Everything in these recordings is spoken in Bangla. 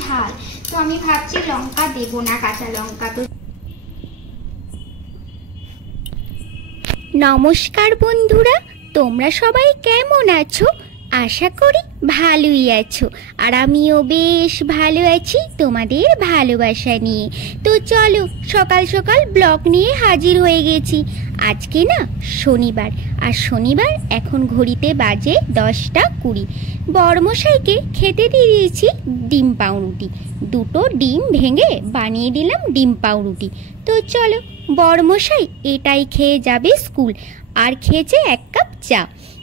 ঝাল, তো আমি ভাবছি লঙ্কা দেবো না, কাঁচা লঙ্কা। তো নমস্কার বন্ধুরা, তোমরা সবাই কেমন আছো? আশা করি ভালোই আছো, আর আমিও বেশ ভালো আছি তোমাদের ভালোবাসা নিয়ে। তো চলো, সকাল সকাল ব্লগ নিয়ে হাজির হয়ে গেছি। আজকে না শনিবার, আর শনিবার এখন ঘড়িতে বাজে 10টা 20। বড়মশাইকে খেতে দিয়ে দিয়েছি ডিম পাউরুটি। দুটো ডিম ভেঙে বানিয়ে দিলাম ডিম পাউরুটি। তো চলো, বড়মশাই এটাই খেয়ে যাবে স্কুল, আর খেয়েছে 1 কাপ চা।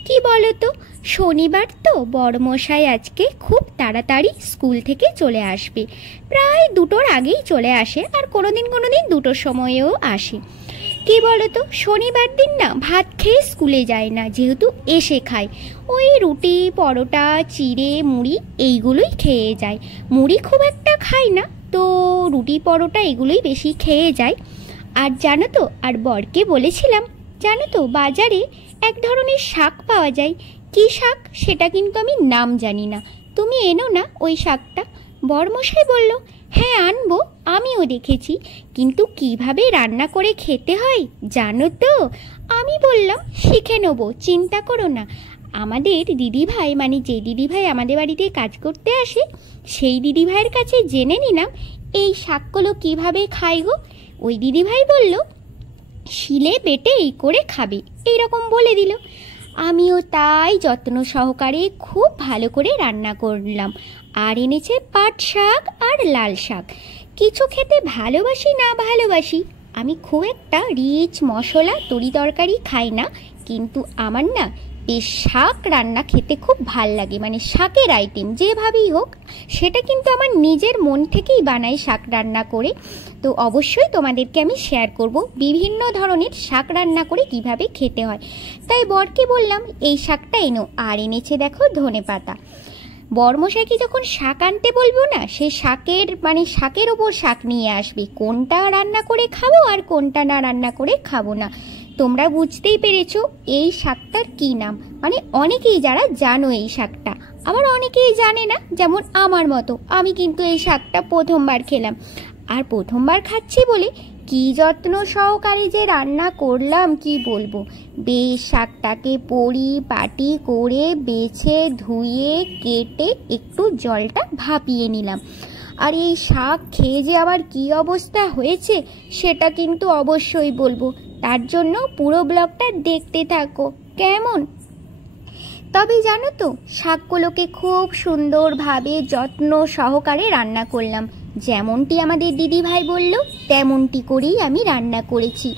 কি বলো তো, শনিবার তো বড়মশাই আজকে খুব তাড়াতাড়ি স্কুল থেকে চলে আসবে, প্রায় 2টোর আগেই চলে আসে, আর কোনোদিন 2টোর সময়েও আসে। কি বলো তো, শনিবার দিন না ভাত খেয়ে স্কুলে যায় না, যেহেতু এসে খায় ওই রুটি পরোটা চিড়ে মুড়ি এইগুলোই খেয়ে যায়। মুড়ি খুব একটা খায় না, তো রুটি পরোটা এগুলোই বেশি খেয়ে যায়। আর জানো তো, আর বরকে বলেছিলাম, জানো তো বাজারে এক ধরনের শাক পাওয়া যায়। কি শাক সেটা কিন্তু আমি নাম জানি না, তুমি এনো না ওই শাকটা। বরমশাই বলল, হ্যাঁ আনবো, আমিও দেখেছি, কিন্তু কিভাবে রান্না করে খেতে হয় জানো তো? আমি বললাম শিখে নেবো, চিন্তা করো না। আমাদের দিদিভাই, মানে যে দিদিভাই আমাদের বাড়িতে কাজ করতে আসে, সেই দিদিভাইয়ের কাছে জেনে নিলাম এই শাকগুলো কিভাবে খাই গো। ওই দিদিভাই বলল শিলে বেটে এই করে খাবে, এইরকম বলে দিল। আমিও তাই যত্ন সহকারে খুব ভালো করে রান্না করলাম। আর এনেছে পাট শাক আর লাল শাক। কিছু খেতে ভালোবাসি না ভালোবাসি, আমি খুব একটা রিচ মশলা তরি তরকারি খাই না, কিন্তু আমার না বেশ শাক রান্না খেতে খুব ভাল লাগে। মানে শাকের আইটেম যেভাবেই হোক, সেটা কিন্তু আমার নিজের মন থেকেই বানাই শাক রান্না করে। তো অবশ্যই তোমাদেরকে আমি শেয়ার করব বিভিন্ন ধরনের শাক রান্না করে কিভাবে খেতে হয়। তাই বরকে বললাম এই শাকটা এনো, আর এনেছে দেখো ধনেপাতা। বরমশাইকে যখন শাক আনতে বলবো না, সে শাকের ওপর শাক নিয়ে আসবে, কোনটা রান্না করে খাবো আর কোনটা না রান্না করে খাবো না। তোমরা বুঝতেই পেরেছো এই শাকটার কি নাম। মানে অনেকেই যারা জানো এই শাকটা, আবার অনেকেই জানে না, যেমন আমার মতো। আমি কিন্তু এই শাকটা প্রথমবার খেলাম, আর প্রথমবার খাচ্ছি বলে কি যত্ন সহকারে যে রান্না করলাম কি বলবো। বেশ শাকটাকে পরিপাটি করে বেছে ধুয়ে কেটে একটু জলটা ভাপিয়ে নিলাম। আর এই শাক খেয়ে যে আবার কি অবস্থা হয়েছে সেটা কিন্তু অবশ্যই বলবো, তার জন্য পুরো ব্লগটা দেখতে থাকো কেমন। তবে জানো তো, শাকগুলোকে খুব সুন্দরভাবে যত্ন সহকারে রান্না করলাম, যেমনটি আমাদের দিদিভাই বলল তেমনটি করেই আমি রান্না করেছি।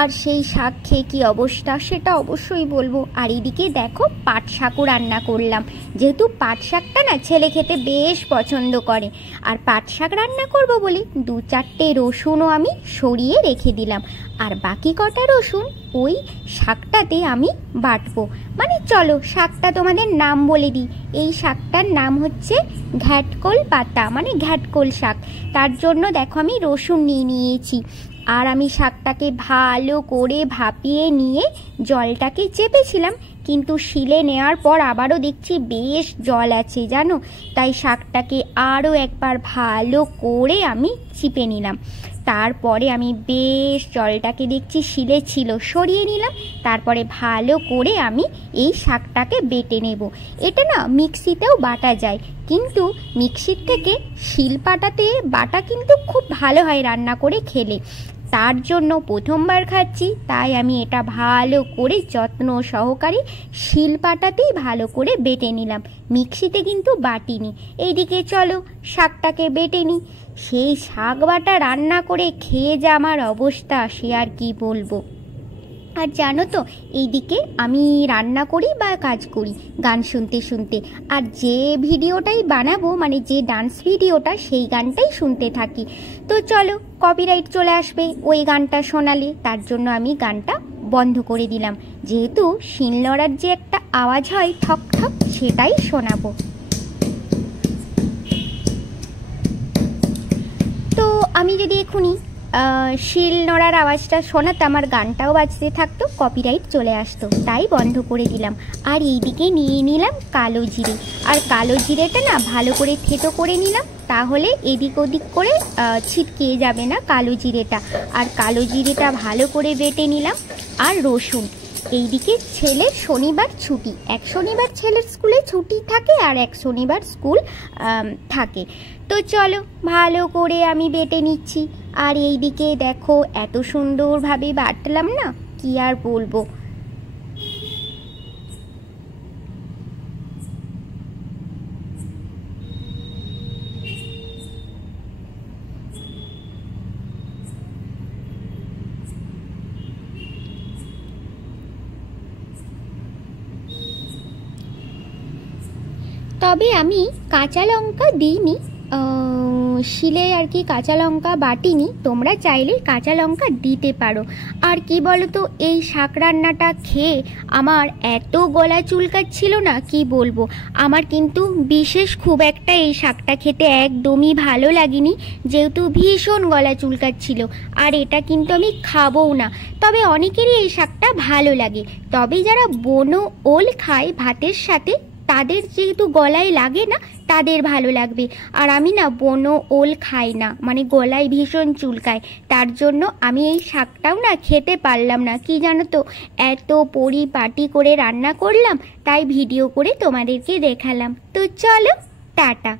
আর সেই শাক খেয়ে কী অবস্থা সেটা অবশ্যই বলবো। আর এদিকে দেখো পাট শাকও রান্না করলাম, যেহেতু পাট শাকটা না ছেলে খেতে বেশ পছন্দ করে। আর পাট শাক রান্না করব বলে 2-4টে রসুনও আমি সরিয়ে রেখে দিলাম, আর বাকি কটা রসুন ওই শাকটাতে আমি বাটবো। মানে চলো শাকটা তোমাদের নাম বলে দিই। এই শাকটার নাম হচ্ছে ঘ্যাটকোল পাতা, মানে ঘ্যাটকোল শাক। তার জন্য দেখো আমি রসুন নিয়েছি, আর আমি শাকটাকে ভালো করে ভাপিয়ে নিয়ে জলটাকে চেপেছিলাম, কিন্তু শিলে নেওয়ার পর আবারও দেখছি বেশ জল আছে জানো। তাই শাকটাকে আরও একবার ভালো করে আমি চিপে নিলাম। তারপরে আমি বেশ জলটাকে দেখছি শিলে ছিল সরিয়ে নিলাম। তারপরে ভালো করে আমি এই শাকটাকে বেটে নেব। এটা না মিক্সিতেও বাটা যায়, কিন্তু মিক্সির থেকে শিলপাটাতে বাটা কিন্তু খুব ভালো হয় রান্না করে খেলে। তার জন্য প্রথমবার খাচ্ছি, তাই আমি এটা ভালো করে যত্ন সহকারে শিলপাটাতেই ভালো করে বেটে নিলাম, মিক্সিতে কিন্তু বাটিনি। এইদিকে চলো শাকটাকে বেটে নিই। সেই শাক বাটা রান্না করে খেয়ে যা আমার অবস্থা সে আর কি বলবো। আর জানো তো, এইদিকে আমি রান্না করি বা কাজ করি গান শুনতে শুনতে, আর যে ভিডিওটাই বানাবো, মানে যে ডান্স ভিডিওটা, সেই গানটাই শুনতে থাকি। তো চলো, কপিরাইট চলে আসবে ওই গানটা শোনালে, তার জন্য আমি গানটা বন্ধ করে দিলাম। যেহেতু শিলনোড়ার যে একটা আওয়াজ হয় ঠক ঠক, সেটাই শোনাবো। তো আমি যদি এখনই শিল নোড়ার আওয়াজটা শোনাতাম আর গানটাও বাজতে থাকতো, কপিরাইট চলে আসতো, তাই বন্ধ করে দিলাম। আর এইদিকে নিয়ে নিলাম কালো জিরে, আর কালো জিরেটা না ভালো করে থেতো করে নিলাম, তাহলে এদিক ওদিক করে ছিটকে যাবে না কালো জিরেটা। আর কালো জিরেটা ভালো করে বেটে নিলাম। আর রসুন। এইদিকে ছেলের শনিবার ছুটি, এক শনিবার ছেলের স্কুলে ছুটি থাকে আর এক শনিবার স্কুল থাকে। তো চলো ভালো করে আমি বেটে নিচ্ছি। আর এইদিকে দেখো এত সুন্দরভাবে বাটলাম না, কি আর বলবো। তবে আমি কাঁচা লঙ্কা দিইনি, শিলে আর কি কাঁচা লঙ্কা বাটিনি, তোমরা চাইলে কাঁচা লঙ্কা দিতে পারো। আর কি বলো তো, এই শাক রান্নাটা খেয়ে আমার এত গলা চুলকাচ্ছিল না, কি বলবো। আমার কিন্তু বিশেষ খুব একটা এই শাকটা খেতে একদমই ভালো লাগেনি, যেহেতু ভীষণ গলা চুলকাচ্ছিল। আর এটা কিন্তু আমি খাবও না। তবে অনেকেরই এই শাকটা ভালো লাগে, তবে যারা বনো ওল খায় ভাতের সাথে তাদের যেহেতু গলায় লাগে না, তাদের ভালো লাগবে। আর আমি না বনো ওল খাই না, মানে গলায় ভীষণ চুলকায়, তার জন্য আমি এই শাকটাও না খেতে পারলাম না। কি জানো তো, এত পরিপাটি করে রান্না করলাম, তাই ভিডিও করে তোমাদেরকে দেখালাম। তো চলো, টাটা।